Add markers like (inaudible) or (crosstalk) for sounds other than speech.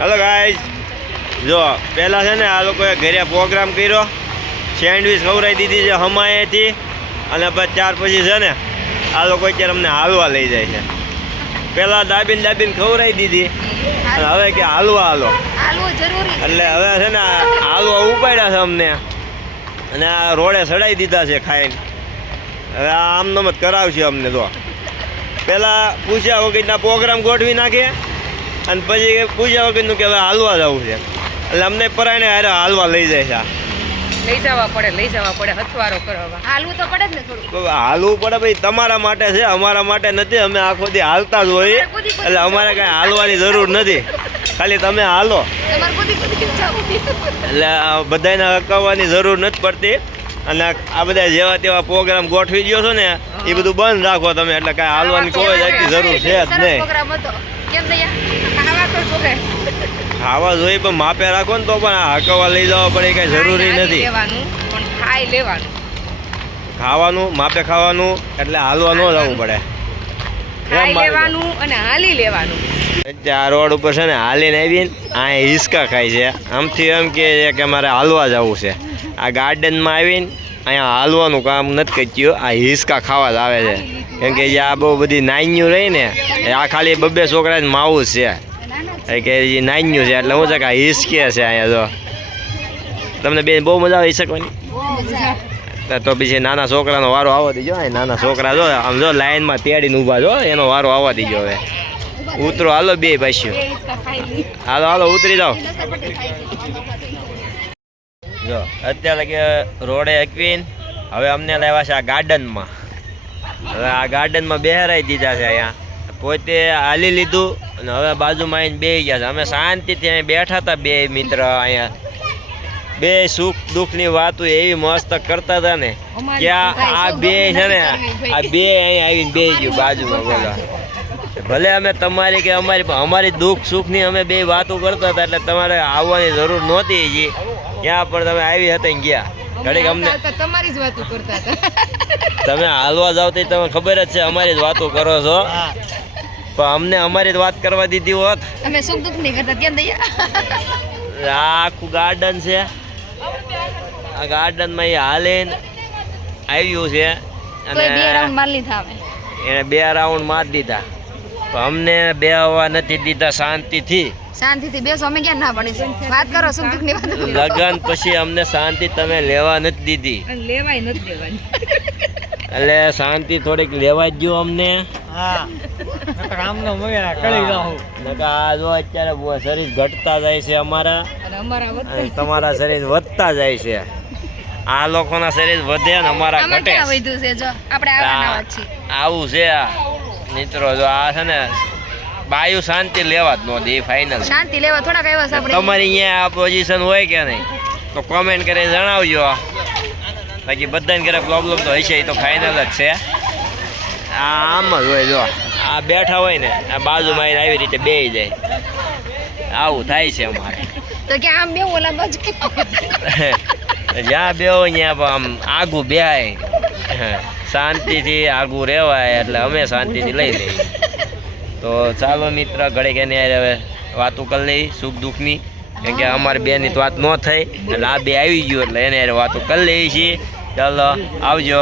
Hello guys જો પહેલાં છે ને આ લોકોએ ઘરે પ્રોગ્રામ કર્યો. સેન્ડવિચ ખવડાવી દીધી છે હમાયેથી. અને પછી ત્યાર પછી છે ને આ લોકો અત્યારે અમને હાલવા લઈ જાય છે. પહેલાં દાબીને દાબીને ખવડાવી દીધી. અને હવે કે હાલવા હાલો. એટલે હવે છે ને હાલવા ઉપાડ્યા છે અમને. અને આ રોડે ચડાવી દીધા છે ખાઈને. હવે આ આમનો જ કરાવશે અમને તો. પહેલાં પૂછ્યા વગરના પ્રોગ્રામ ગોઠવી નાખીએ અને પછી પૂછ્યા વગરનું કે હવે હાલવા જવું છે. એટલે અમને પરાયને હારે હાલવા લઈ જાય છે લઈ જવા પડે લઈ જવા પડે હથવારો કરવા હાલવું તો પડે જ ને થોડું હાલવું પડે ભાઈ તમારા માટે છે અમારા માટે નથી અમે આખો દી હાલતા જ હોઈએ. એટલે અમારે કાંઈ હાલવાની જરૂર નથી. ખાલી તમે હાલો. એટલે બધાને હકાવવાની જરૂર નથી પડતી. અને આ બધા જેવા તેવા પ્રોગ્રામ ગોઠવી ગયો છો ને એ બધું બંધ રાખો તમે. એટલે કાંઈ હાલવાની કોઈ જરૂર છે જ નહીં. પ્રોગ્રામ હતો. કેમ દયા ખાવા તો ખાવા જોઈએ પણ માપે રાખો ને તો પણ હાકવા લઈ જવા પડે કઈ જરૂરી નથી. પણ ખાઈ લેવાનું. ખાવાનું માપે ખાવાનું એટલે હાલવા ન જવું પડે. ખાઈ લેવાનું અને હાલી લેવાનું. આ રોડ ઉપર છે ને હાલીને આવીને આ હિસકા ખાય છે. આમથી એમ છે કે મારે હાલવા જવું છે. આ ગાર્ડનમાં આવીને અહીંયા હાલવાનું કામ નથી કર્યું આ હિસકા ખાવા જ આવે છે. કેમ કે જે આ બહુ બધી નાન્યું રહી ને આ ખાલી બબ્બે છોકરા માવું છે. એ કે જે નાન્યું છે એટલે હું છે કે આ હિસકે છે અહીંયા જો. તમને બેન બહુ મજા આવે શકવાની તો- પછી નાના છોકરાનો વારો આવવા દીજો નાના છોકરા જો આમ જો લાઈનમાં તેડીને ઊભા જો એનો વારો આવવા દીજો હવે. ઉતરો હાલો બે પાછું હાલો હાલો ઉતરી જાઓ. જો અત્યારે કે રોડે અકવીન હવે અમને લાવ્યા છે આ ગાર્ડનમાં. હવે આ ગાર્ડનમાં બેહરાઈ દીધા છે અહીંયા. પોતે હાલી લીધું અને હવે બાજુમાં આવીને બે ગયા છે. અમે શાંતિથી અહીં બેઠા હતા બે મિત્ર અહીંયા. બે સુખ દુઃખની વાતો એવી મસ્ત કરતા હતા ને. કે આ આ બે છે ને આ બે અહીં આવીને બે ગયું બાજુમાં બોલો. ભલે અમે તમારી કે અમારી અમારી દુઃખ સુખની અમે બે વાતો કરતા હતા એટલે તમારે આવવાની જરૂર નહોતી ત્યાં પણ તમે આવી હતા ગયા. ઘડીક અમને તમારી જ વાતો કરતા હતા. તમે હાલવા જાવ તો તમને ખબર જ છે અમારી જ વાતો કરો છો. પણ અમને અમારી જ વાત કરવા દીધી હોત. અમે સુખ દુઃખ નહીં કરતા કેમ દઈએ. આખું ગાર્ડન છે. આ ગાર્ડનમાં એ હાલીને આવ્યું છે. અને બે રાઉન્ડ માર લીધા અમે. એને બે રાઉન્ડ મારી દીધા. પણ અમને બે હવા નથી દીધા શાંતિથી. શાંતિથી બેસો અમે ક્યાં ના પડી વાત કરો સુખ દુઃખની વાત લગન પછી અમને શાંતિ તમે લેવા નથી દીધી. લેવાય નથી દેવાની. એટલે શાંતિ થોડીક લેવા જ અમને. નકા આ જો અત્યારે શરીર ઘટતા જાય છે અમારા. અને તમારા શરીર વધતા જાય છે. આ લોકોના શરીર વધે ને અમારા ઘટે. છે જો? આપણે આવા નવા જ છીએ. આવું છે મિત્રો જો આ છે ને બાયુ શાંતિ લેવા જ નો દે ફાઇનલ શાંતિ લેવા થોડાક આવ્યા આપણે. તમારી અહીંયા આ પોઝિશન હોય કે નહીં તો કોમેન્ટ કરીને જણાવજો. બાકી બધાને ઘરે પ્રોબ્લેમ તો હશે એ તો ફાઇનલ જ છે. આ આમ જ હોય જો. આ બેઠા હોય ને આ બાજુમાં આવીને આવી રીતે બેહી જાય. આવું થાય છે અમારે. તો કે આમ બે ઓલા બાજુ. (laughs) જ્યાં બેહો ત્યાં પણ આમ આગું બેહાય. શાંતિથી આગું રહેવાય એટલે અમે શાંતિથી લઈ લઈએ. તો ચાલો મિત્ર, ઘડીક એની હવે વાતો કરી લઈ સુખ દુઃખની. કેમ કે અમારી બેની તો વાત ન થઈ, એટલે આ બે આવી ગયું, એટલે એને વાતો કરી લઈએ છીએ. ચાલો, આવજો.